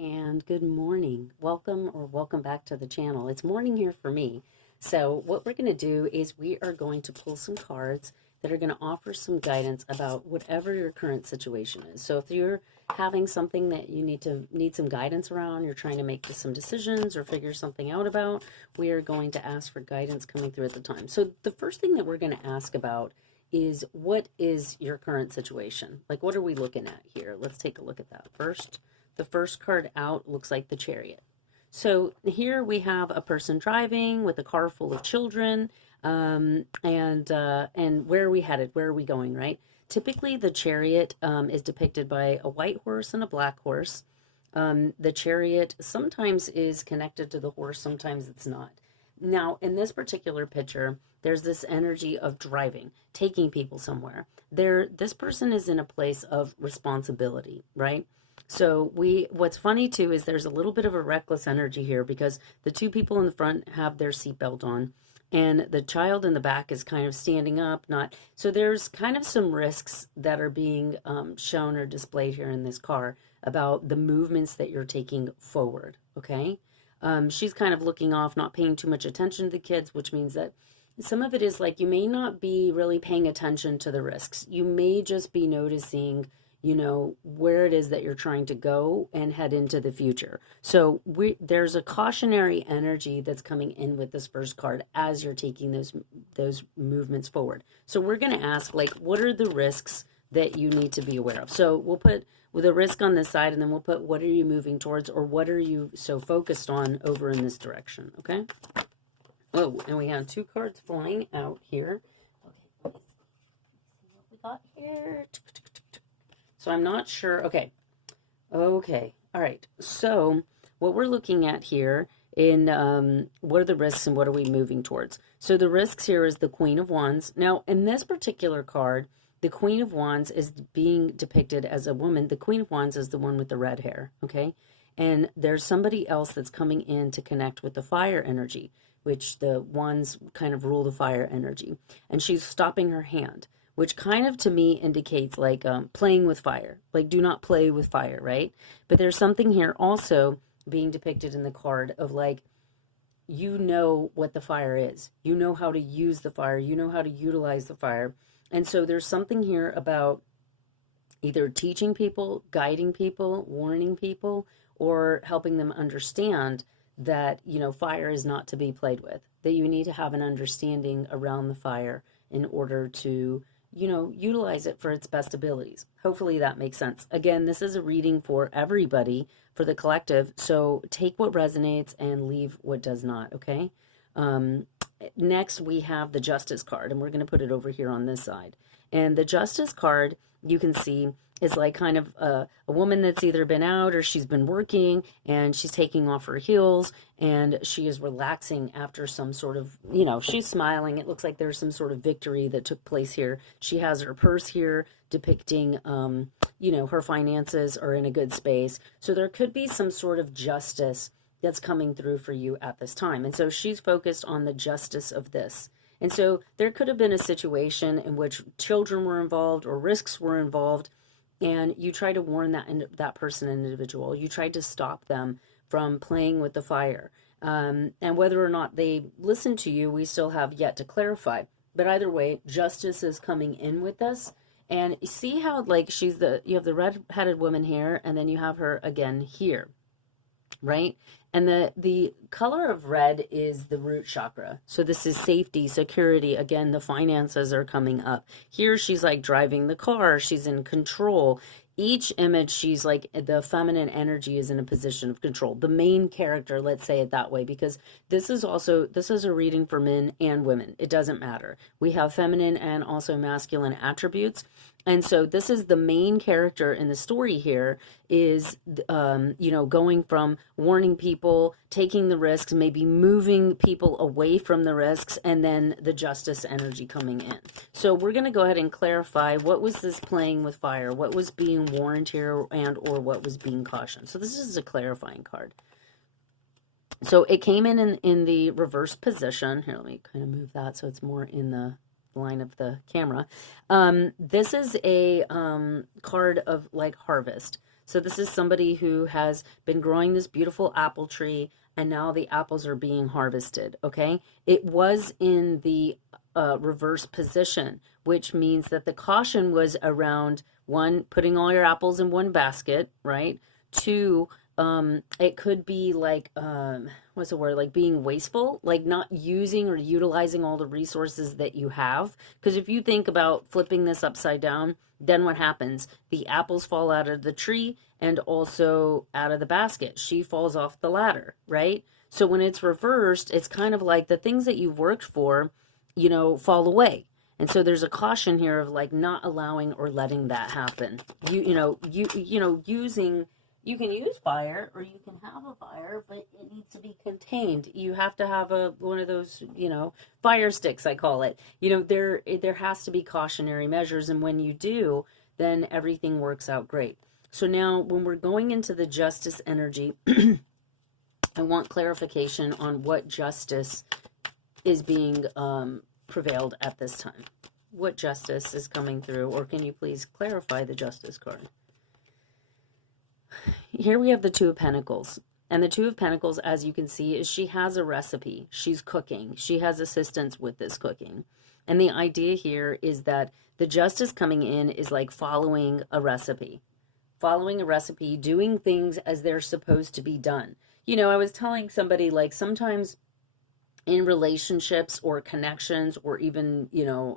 And good morning. Welcome back to the channel. It's morning here for me. So what we're going to do is we are going to pull some cards that are going to offer some guidance about whatever your current situation is. So if you're having something that you need some guidance around, you're trying to make some decisions or figure something out about, we are going to ask for guidance coming through at the time. So the first thing that we're going to ask about is, what is your current situation? Like, what are we looking at here? Let's take a look at that first. The first card out looks like the Chariot. So here we have a person driving with a car full of children, and where are we headed? Where are we going, right? Typically, the Chariot is depicted by a white horse and a black horse. The Chariot sometimes is connected to the horse, sometimes it's not. Now, in this particular picture, there's this energy of driving, taking people somewhere. This person is in a place of responsibility, right? So what's funny too is there's a little bit of a reckless energy here, because the two people in the front have their seatbelt on, and the child in the back is kind of standing up, so there's kind of some risks that are being shown or displayed here in this car about the movements that you're taking forward, okay? She's kind of looking off, not paying too much attention to the kids, which means that some of it is like you may not be really paying attention to the risks. You may just be noticing, where it is that you're trying to go and head into the future. So there's a cautionary energy that's coming in with this first card as you're taking those movements forward. So we're going to ask, like, what are the risks that you need to be aware of? So we'll put with a risk on this side, and then we'll put, what are you moving towards, or what are you so focused on over in this direction, okay? Oh, and we have two cards flying out here. Okay, let me see what we got here. So I'm not sure. Okay. All right. So what we're looking at here in what are the risks and what are we moving towards? So the risks here is the Queen of Wands. Now, in this particular card, the Queen of Wands is being depicted as a woman. The Queen of Wands is the one with the red hair, okay? And there's somebody else that's coming in to connect with the fire energy, which the wands kind of rule the fire energy. And she's stopping her hand, which kind of to me indicates like playing with fire, like do not play with fire, right? But there's something here also being depicted in the card of like, you know what the fire is. You know how to use the fire. You know how to utilize the fire. And so there's something here about either teaching people, guiding people, warning people, or helping them understand that, fire is not to be played with, that you need to have an understanding around the fire in order to utilize it for its best abilities. Hopefully that makes sense. Again, this is a reading for everybody, for the collective. So take what resonates and leave what does not, okay? Next, we have the Justice card, and we're going to put it over here on this side. And the Justice card, you can see, is like kind of a woman that's either been out or she's been working, and she's taking off her heels, and she is relaxing after some sort of, she's smiling. It looks like there's some sort of victory that took place here. She has her purse here depicting, her finances are in a good space. So there could be some sort of justice that's coming through for you at this time. And so she's focused on the justice of this. And so there could have been a situation in which children were involved or risks were involved, and you try to warn that person, individual. You tried to stop them from playing with the fire. And whether or not they listen to you, we still have yet to clarify. But either way, justice is coming in with this. And see how like you have the red-headed woman here, and then you have her again here, right? And the color of red is the root chakra. So this is safety, security. Again, the finances are coming up. Here she's like driving the car. She's in control. Each image, she's like, the feminine energy is in a position of control. The main character, let's say it that way, because this is a reading for men and women. It doesn't matter. We have feminine and also masculine attributes. And so this is the main character in the story here is, going from warning people, taking the risks, maybe moving people away from the risks, and then the justice energy coming in. So we're going to go ahead and clarify, what was this playing with fire? What was being warned here, and or what was being cautioned? So this is a clarifying card. So it came in the reverse position. Here, let me kind of move that so it's more in the line of the camera. This is a card of like harvest. So this is somebody who has been growing this beautiful apple tree, and now the apples are being harvested, okay? It was in the reverse position, which means that the caution was around, one, putting all your apples in one basket, right? Two, it could be like, what's the word? Like being wasteful, like not using or utilizing all the resources that you have. Because if you think about flipping this upside down, then what happens? The apples fall out of the tree and also out of the basket. She falls off the ladder, right? So when it's reversed, it's kind of like the things that you've worked for, fall away. And so there's a caution here of like not allowing or letting that happen. Using, you can use fire or you can have a fire, but it needs to be contained. You have to have one of those, fire sticks, I call it. There has to be cautionary measures, and when you do, then everything works out great. So now when we're going into the justice energy, I want clarification on what justice is being prevailed at this time. What justice is coming through, or can you please clarify the justice card? Here we have the Two of Pentacles. And the Two of Pentacles, as you can see, is she has a recipe. She's cooking. She has assistance with this cooking. And the idea here is that the justice coming in is like following a recipe. Following a recipe, doing things as they're supposed to be done. I was telling somebody, like, sometimes in relationships or connections or even,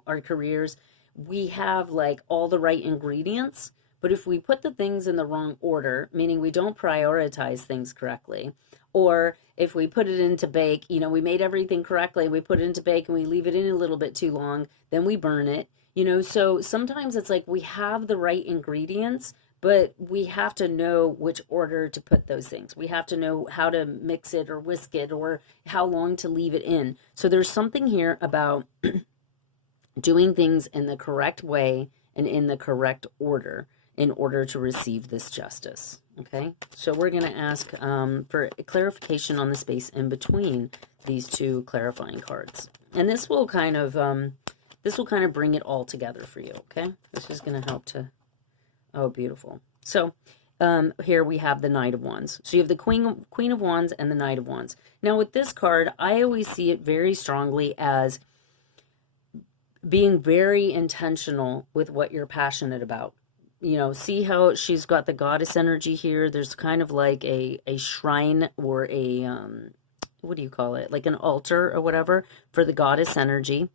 our careers, we have like all the right ingredients, but if we put the things in the wrong order, meaning we don't prioritize things correctly, or if we put it into bake, we made everything correctly, we put it into bake and we leave it in a little bit too long, then we burn it, so sometimes it's like we have the right ingredients, but we have to know which order to put those things. We have to know how to mix it or whisk it or how long to leave it in. So there's something here about doing things in the correct way and in the correct order in order to receive this justice. Okay, so we're going to ask for clarification on the space in between these two clarifying cards. And this will kind of bring it all together for you, okay? This is going to help to... Oh, beautiful. So here we have the Knight of Wands. So you have the Queen of Wands and the Knight of Wands. Now with this card, I always see it very strongly as being very intentional with what you're passionate about. See how she's got the goddess energy here. There's kind of like a shrine or a, what do you call it? Like an altar or whatever for the goddess energy.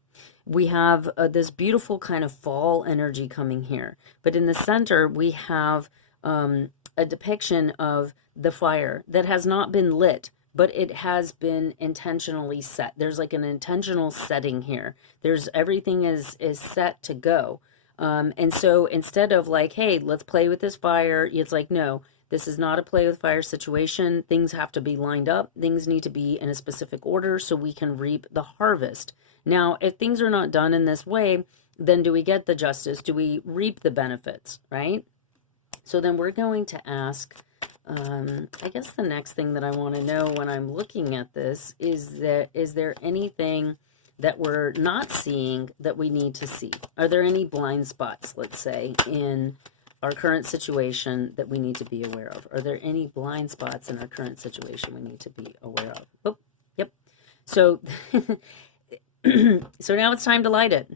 We have this beautiful kind of fall energy coming here. But in the center, we have a depiction of the fire that has not been lit, but it has been intentionally set. There's like an intentional setting here. Everything is set to go. And so instead of like, hey, let's play with this fire, it's like, no, this is not a play with fire situation. Things have to be lined up. Things need to be in a specific order so we can reap the harvest. Now, if things are not done in this way, then do we get the justice? Do we reap the benefits, right? So then we're going to ask, I guess the next thing that I want to know when I'm looking at this is there anything that we're not seeing that we need to see? Are there any blind spots, let's say, in our current situation that we need to be aware of? Are there any blind spots in our current situation we need to be aware of? Oh, yep. So... So now it's time to light it.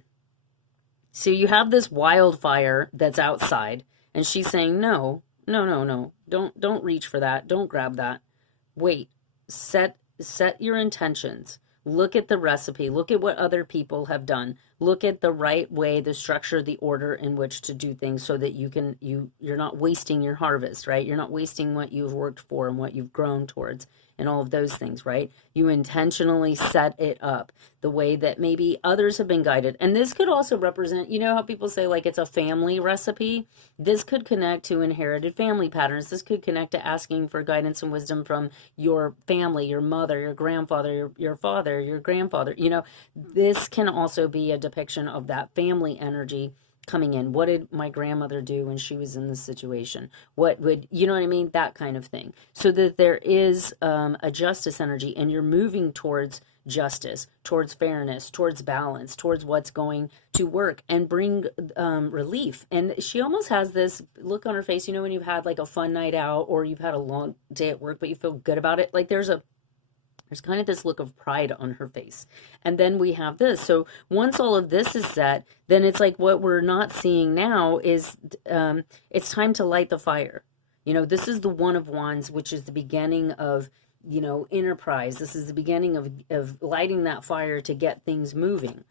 So you have this wildfire that's outside, and she's saying, no, don't reach for that. Don't grab that. Wait, set your intentions. Look at the recipe. Look at what other people have done. Look at the right way, the structure, the order in which to do things so that you're not wasting your harvest, right? You're not wasting what you've worked for and what you've grown towards and all of those things, right? You intentionally set it up the way that maybe others have been guided. And this could also represent, how people say like it's a family recipe. This could connect to inherited family patterns. This could connect to asking for guidance and wisdom from your family, your mother, your grandfather, your father, your grandfather. This can also be a depiction of that family energy coming in. What did my grandmother do when she was in this situation? What would, you know what I mean? That kind of thing. So that there is a justice energy, and you're moving towards justice, towards fairness, towards balance, towards what's going to work and bring relief. And she almost has this look on her face, you know, when you've had like a fun night out or you've had a long day at work, but you feel good about it. Like there's kind of this look of pride on her face. And then we have this. So once all of this is set, then it's like what we're not seeing now is it's time to light the fire. You know, this is the One of Wands, which is the beginning of, you know, enterprise. This is the beginning of lighting that fire to get things moving.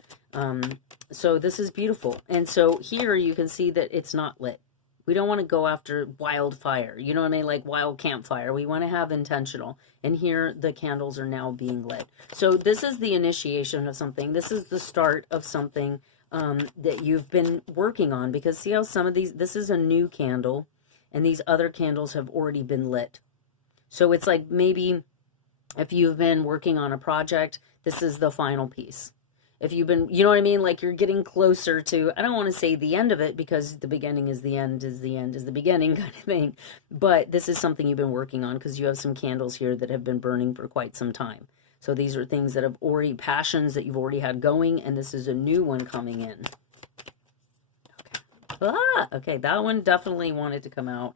So this is beautiful. And so here you can see that it's not lit. We don't want to go after wildfire. You know what I mean? Like wild campfire. We want to have intentional. And here the candles are now being lit. So this is the initiation of something. This is the start of something that you've been working on. Because see how some of these, this is a new candle. And these other candles have already been lit. So it's like maybe if you've been working on a project, this is the final piece. If you've been, you know what I mean? Like you're getting closer to, I don't want to say the end of it because the beginning is the end, is the end is the beginning kind of thing. But this is something you've been working on because you have some candles here that have been burning for quite some time. So these are things that have already, passions that you've already had going, and this is a new one coming in. Okay. Okay, that one definitely wanted to come out.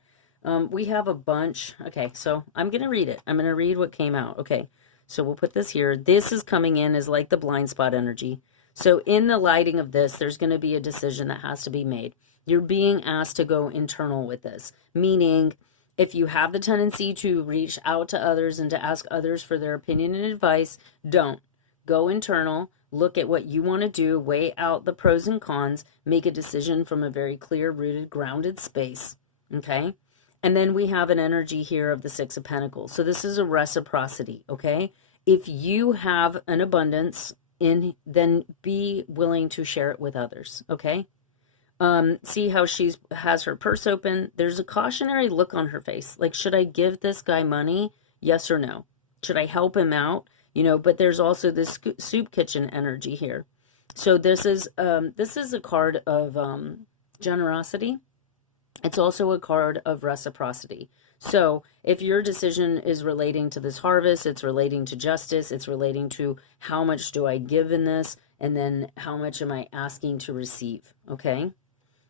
We have a bunch. Okay, so I'm going to read it. I'm going to read what came out. Okay, so we'll put this here. This is coming in as like the blind spot energy. So in the lighting of this, there's going to be a decision that has to be made. You're being asked to go internal with this, meaning if you have the tendency to reach out to others and to ask others for their opinion and advice, don't. Go internal. Look at what you want to do, weigh out the pros and cons, make a decision from a very clear, rooted, grounded space. Okay? And then we have an energy here of the Six of Pentacles. So this is a reciprocity, okay? If you have an abundance, then be willing to share it with others, okay? See how she has her purse open. There's a cautionary look on her face. Like, should I give this guy money? Yes or no? Should I help him out? You know, but there's also this soup kitchen energy here. So this is a card of generosity. It's also a card of reciprocity. So if your decision is relating to this harvest, it's relating to justice, it's relating to how much do I give in this, and then how much am I asking to receive, okay?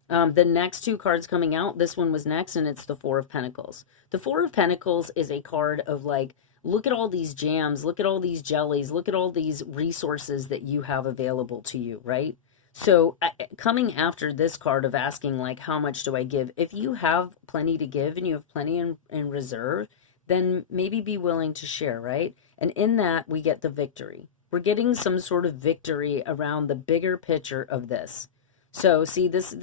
The next two cards coming out, this one was next, and it's the Four of Pentacles. The Four of Pentacles is a card of like, look at all these jams, look at all these jellies, look at all these resources that you have available to you, right? So coming after this card of asking, like, how much do I give? If you have plenty to give and you have plenty in reserve, then maybe be willing to share, right? And in that, we get the victory. We're getting some sort of victory around the bigger picture of this. So see, this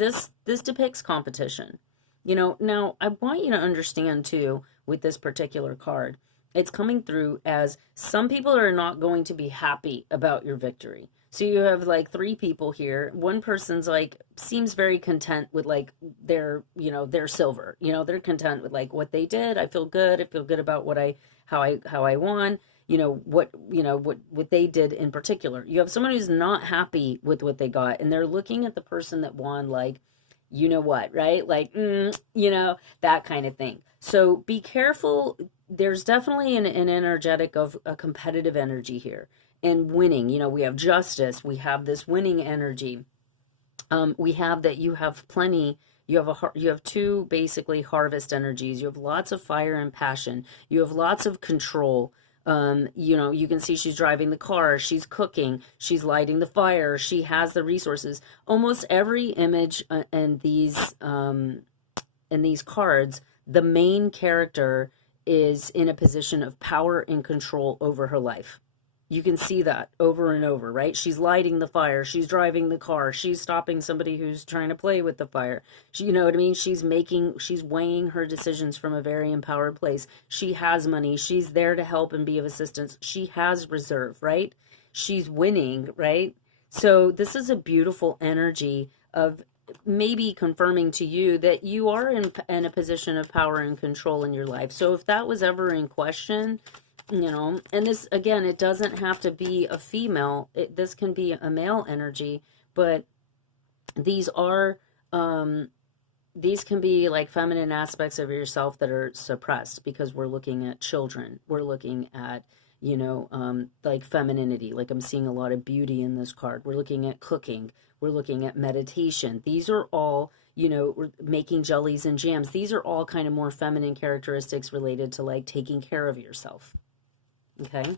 depicts competition. You know, now I want you to understand too, with this particular card, it's coming through as some people are not going to be happy about your victory. So you have like three people here. One person's like, seems very content with like their, you know, their silver, you know, they're content with like what they did. I feel good. I feel good about how I won, you know, what they did in particular. You have someone who's not happy with what they got, and they're looking at the person that won like, you know what, right? Like, you know, that kind of thing. So be careful. There's definitely an energetic of a competitive energy here. And winning, you know, we have justice, we have this winning energy. We have that you have plenty, you have two basically harvest energies. You have lots of fire and passion. You have lots of control. You know, you can see she's driving the car, she's cooking, she's lighting the fire, she has the resources. Almost every image in these cards, the main character is in a position of power and control over her life. You can see that over and over, right? She's lighting the fire. She's driving the car. She's stopping somebody who's trying to play with the fire. You know what I mean? She's weighing her decisions from a very empowered place. She has money. She's there to help and be of assistance. She has reserve, right? She's winning, right? So this is a beautiful energy of maybe confirming to you that you are in a position of power and control in your life. So if that was ever in question, you know, and this, again, it doesn't have to be a female. This can be a male energy, but these are these can be like feminine aspects of yourself that are suppressed because we're looking at children. We're looking at, like femininity. Like I'm seeing a lot of beauty in this card. We're looking at cooking. We're looking at meditation. These are all, we're making jellies and jams. These are all kind of more feminine characteristics related to like taking care of yourself. Okay.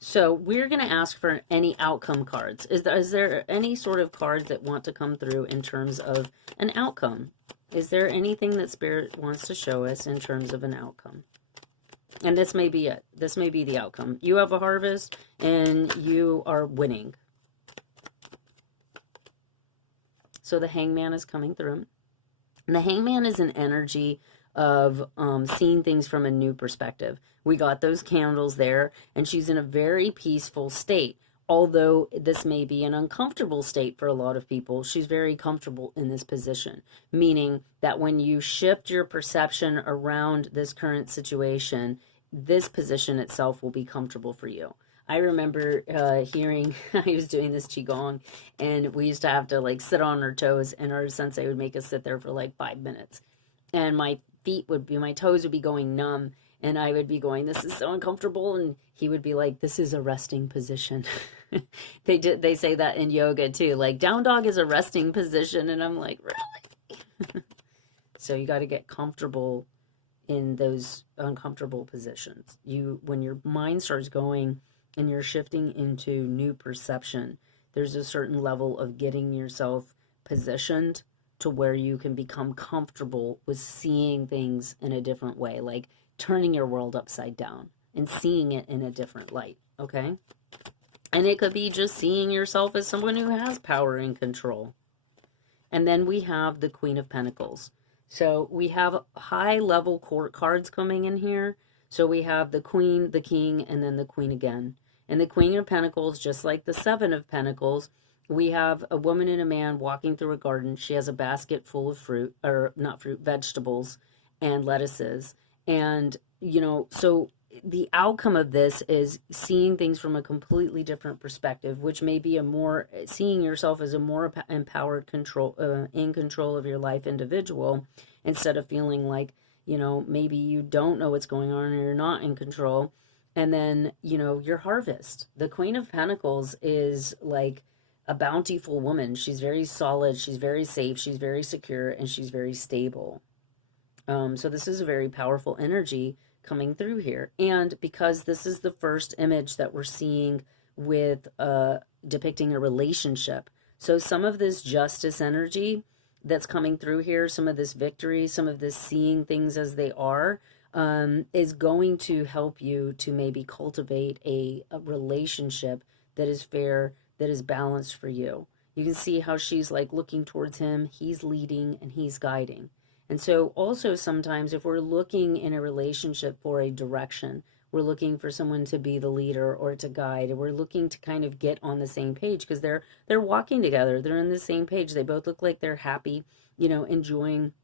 So we're going to ask for any outcome cards. Is there any sort of cards that want to come through in terms of an outcome? Is there anything that Spirit wants to show us in terms of an outcome? And this may be it. This may be the outcome. You have a harvest and you are winning. So the Hangman is coming through. And the Hangman is an energy of seeing things from a new perspective. We got those candles there, and she's in a very peaceful state. Although this may be an uncomfortable state for a lot of people, she's very comfortable in this position, meaning that when you shift your perception around this current situation, this position itself will be comfortable for you. I remember hearing, I was doing this Qigong, and we used to have to like sit on our toes, and our sensei would make us sit there for like 5 minutes. And my toes would be going numb, and I would be going, this is so uncomfortable. And he would be like, this is a resting position. They say that in yoga too, like down dog is a resting position. And I'm like, really? So you got to get comfortable in those uncomfortable positions. When your mind starts going and you're shifting into new perception, there's a certain level of getting yourself positioned to where you can become comfortable with seeing things in a different way, like turning your world upside down and seeing it in a different light, okay? And it could be just seeing yourself as someone who has power and control. And then we have the Queen of Pentacles. So we have high-level court cards coming in here. So we have the Queen, the King, and then the Queen again. And the Queen of Pentacles, just like the Seven of Pentacles, we have a woman and a man walking through a garden. She has a basket full of fruit, or not fruit, vegetables and lettuces. And, so the outcome of this is seeing things from a completely different perspective, which may be seeing yourself as a more empowered in control of your life individual, instead of feeling like, maybe you don't know what's going on or you're not in control. And then, your harvest. The Queen of Pentacles is like a bountiful woman. She's very solid, she's very safe, she's very secure, and she's very stable. So this is a very powerful energy coming through here. And because this is the first image that we're seeing with depicting a relationship, so some of this justice energy that's coming through here, some of this victory, some of this seeing things as they are, is going to help you to maybe cultivate a relationship that is fair, that is balanced for you. You can see how she's like looking towards him, he's leading and he's guiding. And so also sometimes if we're looking in a relationship for a direction, we're looking for someone to be the leader or to guide, and we're looking to kind of get on the same page because they're walking together, they're on the same page, they both look like they're happy, enjoying,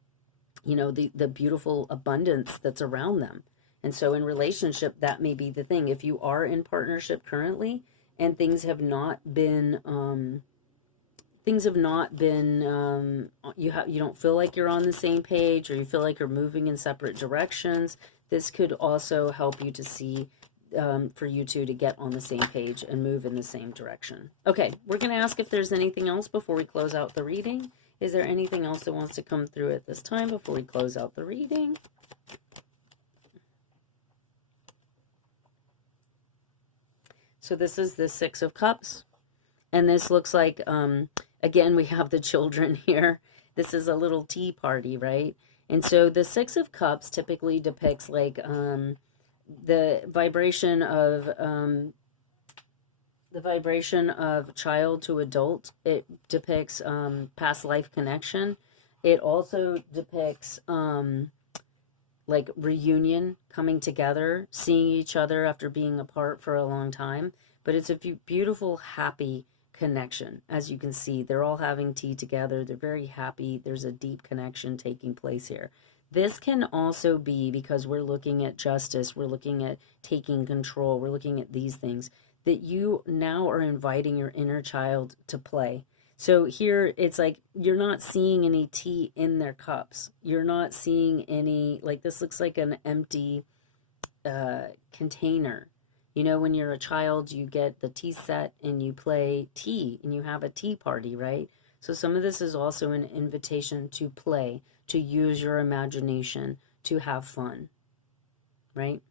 the beautiful abundance that's around them. And so in relationship, that may be the thing. If you are in partnership currently and things have not been you don't feel like you're on the same page, or you feel like you're moving in separate directions, this could also help you to see, for you two to get on the same page and move in the same direction. Okay, we're going to ask if there's anything else before we close out the reading. Is there anything else that wants to come through at this time before we close out the reading? So this is the Six of Cups. And this looks like, again, we have the children here. This is a little tea party, right? And so the Six of Cups typically depicts like the vibration of child to adult. It depicts past life connection. It also depicts like reunion, coming together, seeing each other after being apart for a long time. But it's a beautiful, happy connection. As you can see, they're all having tea together. They're very happy. There's a deep connection taking place here. This can also be because we're looking at justice, we're looking at taking control, we're looking at these things, that you now are inviting your inner child to play. So here it's like you're not seeing any tea in their cups. You're not seeing any, like this looks like an empty container. You know, when you're a child, you get the tea set and you play tea and you have a tea party, right? So some of this is also an invitation to play, to use your imagination, to have fun, right?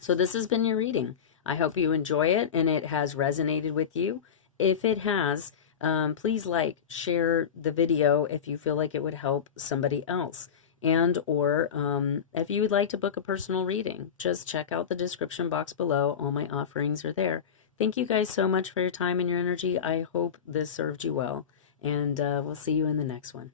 So this has been your reading. I hope you enjoy it and it has resonated with you. If it has, please like, share the video if you feel like it would help somebody else. And or if you would like to book a personal reading, just check out the description box below. All my offerings are there. Thank you guys so much for your time and your energy. I hope this served you well. And we'll see you in the next one.